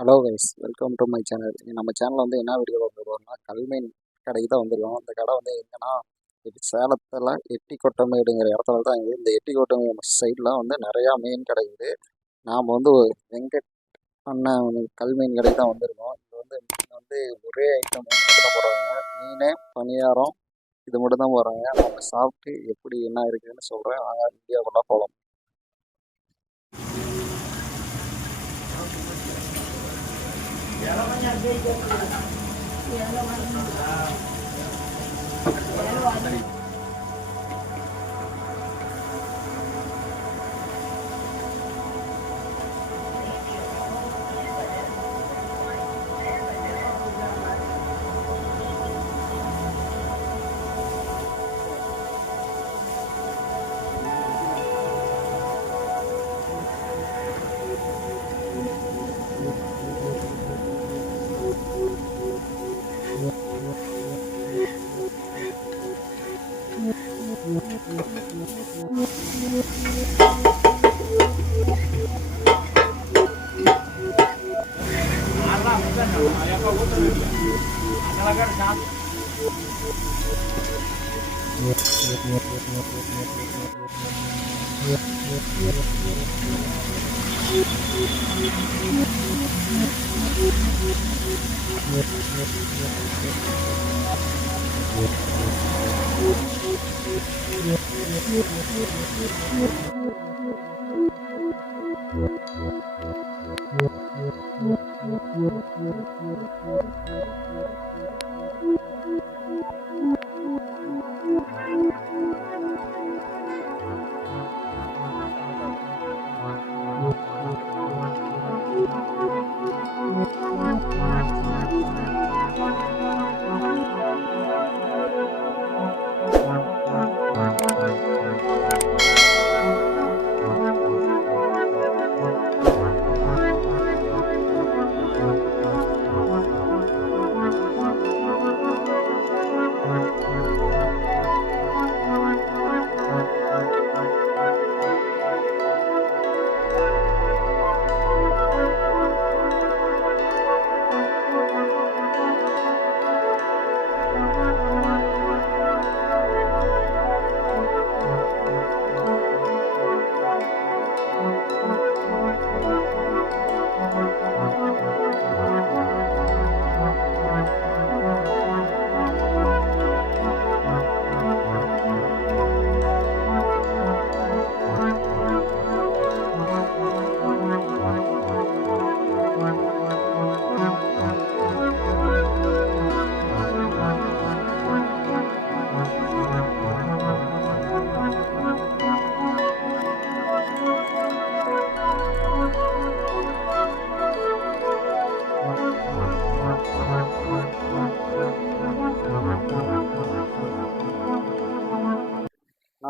Hello guys, welcome to my channel. நம்ம சேனலில் வந்து என்ன வீடியோ பார்க்க போகிறோம்னா கல்மீன் கடைக்கு தான் வந்திருக்கோம். இந்த கடை வந்து எங்கன்னா இது சேலத்தில் எட்டிக்கொட்டமேடுங்கிற இடத்துல தான் இருக்குது. இந்த எட்டிக்கொட்டமேடு சைடில் வந்து நிறையா மீன் கிடைக்குது. நாம் வந்து வெங்கட் அண்ணன் கல்மீன் கடைக்கு தான் வந்திருக்கோம். இது வந்து மீன் வந்து ஒரே ஐட்டம் மட்டும் தான் போடுறாங்க. மீன் பணியாரம் இது மட்டும் தான் போடுறாங்க. நம்ம சாப்பிட்டு எப்படி என்ன இருக்குதுன்னு சொல்கிறேன். நாங்கள் வீடியோக்குள்ளே போகலாம்.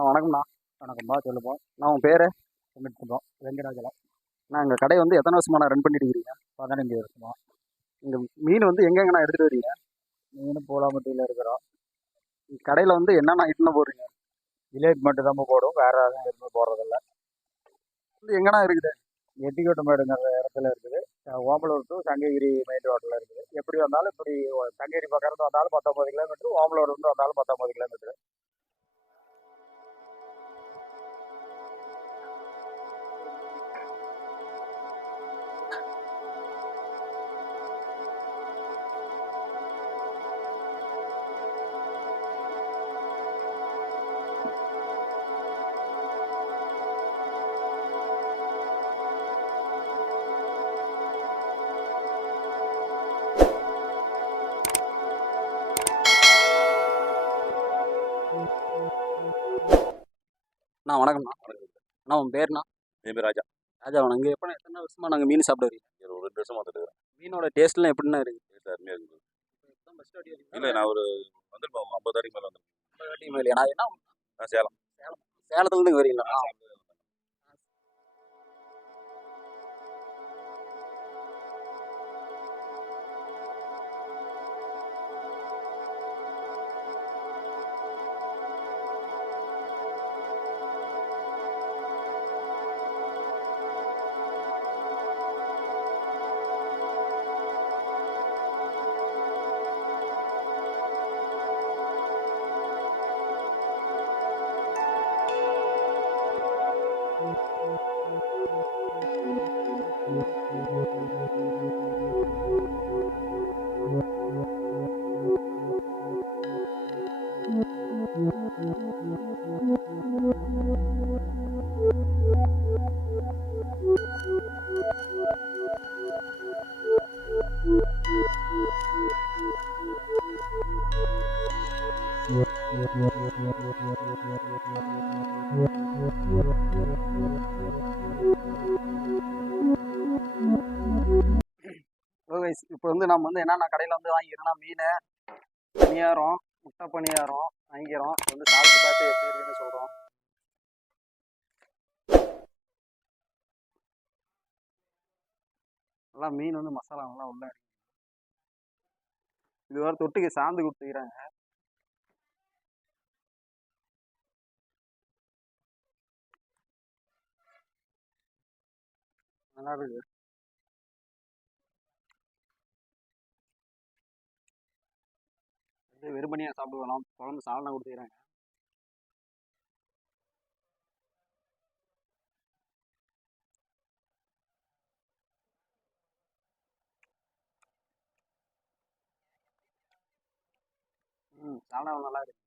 வணக்கம்ண்ணா. வணக்கம்பா, சொல்லுப்பா. நான் உன் பேர் சொல்லிட்டுருந்தோம். வெங்கடாஜலம். நான் எங்கள் கடையை வந்து எத்தனை வருஷமா நான் ரன் பண்ணிட்டு இருக்கிறீங்க? 15 வருஷமா. இங்கே மீன் வந்து எங்கெங்கண்ணா எடுத்துகிட்டு வரீங்க? மீன் பூலாம்பட்டியில் இருக்கிறோம். கடையில் வந்து என்னென்ன ஐட்டம் போடுறீங்க? ஜிலேபி மட்டும் தான் போடும், வேறு எதுவும் எதுவுமே போடுறதில்ல. இது எங்கண்ணா இருக்குது? எட்டிக்கோட்டமேடுங்கிற இடத்துல இருக்குது. ஓமலூர் டு சங்ககிரி மெயின் ரோட்டில் இருக்குது. எப்படி வந்தாலும் இப்படி சங்ககிரி பக்கம் வந்தாலும் 19 கிலோமீட்டர், ஓமலூர் இருந்து வந்தாலும் 19 கிலோமீட்டர். அண்ணா வணக்கம்ண்ணா. அண்ணா உன் பேர்ண்ணா? என் பேர் ராஜா. ராஜா, நாங்கள் எப்போ எத்தனை வருஷமா நாங்கள் மீன் சாப்பிட வரீங்க? ஒரு 2 வருஷமா வந்துட்டு இருக்கிறேன். மீனோட டேஸ்ட்லாம் எப்படிண்ணா இருக்குது? அருமையாக இருக்குது. இல்லை, நான் ஒரு வந்திருப்பேன் 50 தாட்டிக்கு மேலே வந்திருப்பேன். 50 வாட்டி மேலே. நான் என்ன நான் சேலம். சேலத்துலேருந்து வரீங்களா? கைஸ் இப்போ வந்து நம்ம வந்து என்னென்ன கடையில் வந்து வாங்கிக்கிறோம்னா மீன் பணியாரம் முட்டை பணியாரம் வாங்கிக்கிறோம். இப்போ வந்து சாப்பிட்டு பார்த்து எப்படி இருக்குன்னு சொல்கிறோம். நல்லா மீன் வந்து மசாலா நல்லா உள்ள இருக்கு. இது வர தொட்டுக்கு சாந்து கொடுத்துக்கிறாங்க. நல்லா இருக்கு. இது வெறும் பணியாக சாப்பிட்டு வரலாம். குழம்பு சால்னா கொடுத்துக்கிறாங்க. சால்னா நல்லா இருக்கு.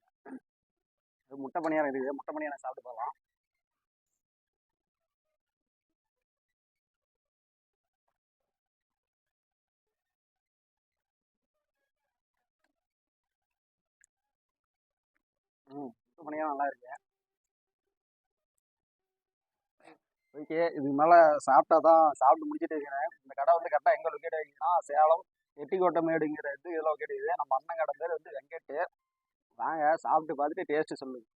இது முட்டை பணியாரம் இருக்குது. முட்டை பணியாரம் சாப்பிட்டு போகலாம். முட்டை பணியாரம் நல்லா இருக்கு. ஓகே, இதுக்கு மேலே சாப்பிட்டா தான் சாப்பிட்டு முடிச்சுட்டு இருக்கிறேன். இந்த கடை வந்து கரெக்டாக எங்கே லொக்கேட் ஆகிருக்குன்னா சேலம் எட்டிக்கோட்டமேடுங்கிற இதில் லொக்கேட் இருக்குது. நம்ம அண்ணன் கடை பேர் வந்து வெங்கட். வாங்க சாப்பிட்டு பார்த்துட்டு டேஸ்ட்டு சொல்லுங்கள்.